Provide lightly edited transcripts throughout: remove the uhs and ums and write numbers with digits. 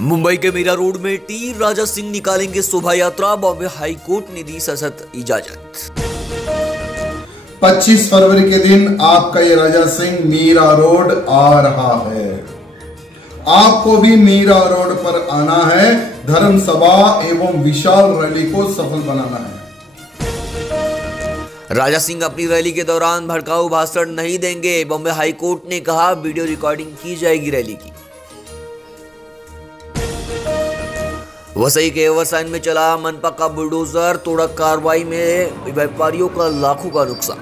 मुंबई के Mira road में T Raja Singh निकालेंगे शोभा यात्रा, बॉम्बे हाई कोर्ट ने दी सशर्त इजाजत। 25 फरवरी के दिन आपका ये राजा सिंह मीरा रोड आ रहा है। आपको भी मीरा रोड पर आना है, धर्म सभा एवं विशाल रैली को सफल बनाना है। राजा सिंह अपनी रैली के दौरान भड़काऊ भाषण नहीं देंगे। बॉम्बे हाई कोर्ट ने कहा, वीडियो रिकॉर्डिंग की जाएगी रैली की। वसई के एवरसाइन में चला मनपा का बुलडोजर, तोड़ा कार्रवाई में व्यापारियों का लाखों का नुकसान।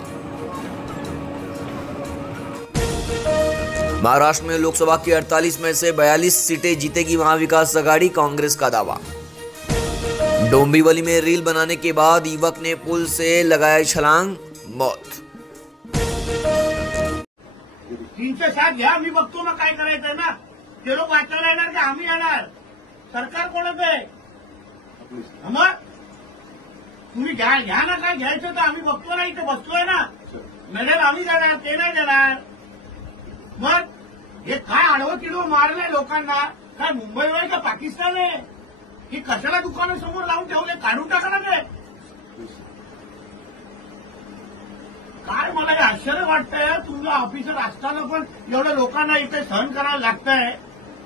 महाराष्ट्र में लोकसभा की 48 में से 42 सीटें जीतेगी महाविकास आघाड़ी, कांग्रेस का दावा। डोंबिवली में रील बनाने के बाद युवक ने पुल से लगाया छलांग, मौत। 307 घ्या, मी बघतो मग काय करायचंय ना। ते लोक वाचायला येणार की आम्ही येणार? सरकार कोणाचं आहे? मग तुम्ही घ्या ना, काय घ्यायचं तर आम्ही बघतो ना, इथे बसतोय ना। मेडल आम्ही देणार, ते नाही देणार। मग हे काय आडवं तिडवं मारलंय लोकांना? काय मुंबईवर का पाकिस्तान आहे? ही कशाला दुकानासमोर लावून ठेवले? काढून टाका ना ते। काय मला हे आश्चर्य वाटतंय, तुमचं ऑफिसर असताना पण एवढ्या लोकांना इथे सहन करायला लागतंय।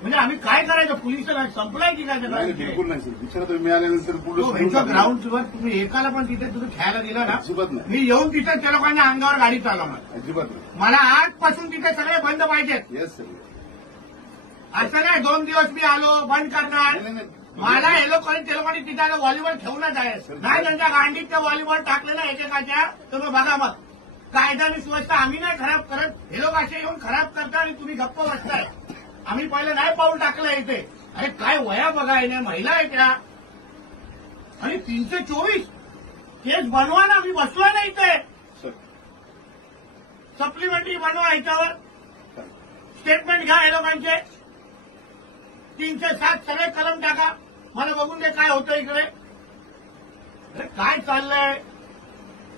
म्हणजे आम्ही काय करायचं? पोलिसांना संपलाय की काय? बिलकुल नाही सर, बिचारा तुम्ही मिळाल्यानंतर ग्राउंड तुम्ही एकाला पण तिथे तुम्ही खेळायला दिला ना, अजिबात नाही। मी येऊन तिथे त्या लोकांच्या अंगावर गाडी चालवणार, अजिबात नाही। मला आजपासून तिथे सगळे बंद पाहिजेत। येस सर, असं नाही 2 दिवस मी आलो बंद करणार। मला हे लोकांनी ते लोकांनी तिथे व्हॉलीबॉल ठेवूनच आहे नाही, त्यांच्या गांडीत ते व्हॉलीबॉल टाकलेलं एकेकाच्या। तुम्ही बघा मग, कायदा आणि सुव्यवस्था आम्ही नाही खराब करत, हे लोक असे येऊन खराब करतात आणि तुम्ही गप्प बसताय। आम्ही पहिले नाही पाऊल टाकलं इथे। अरे काय वया बघायला, महिला आहे त्या। आणि 324 केस बनवा ना, आम्ही बसलोय ना इथे। सप्लिमेंटरी बनवा, ह्याच्यावर स्टेटमेंट घ्या हे लोकांचे। 307 सगळे कलम टाका, मला बघून दे काय होतं इकडे। अरे काय चाललंय?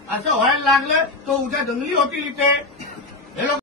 असं व्हायला लागलं तो उद्या दंगली होतील इथे। हे लोक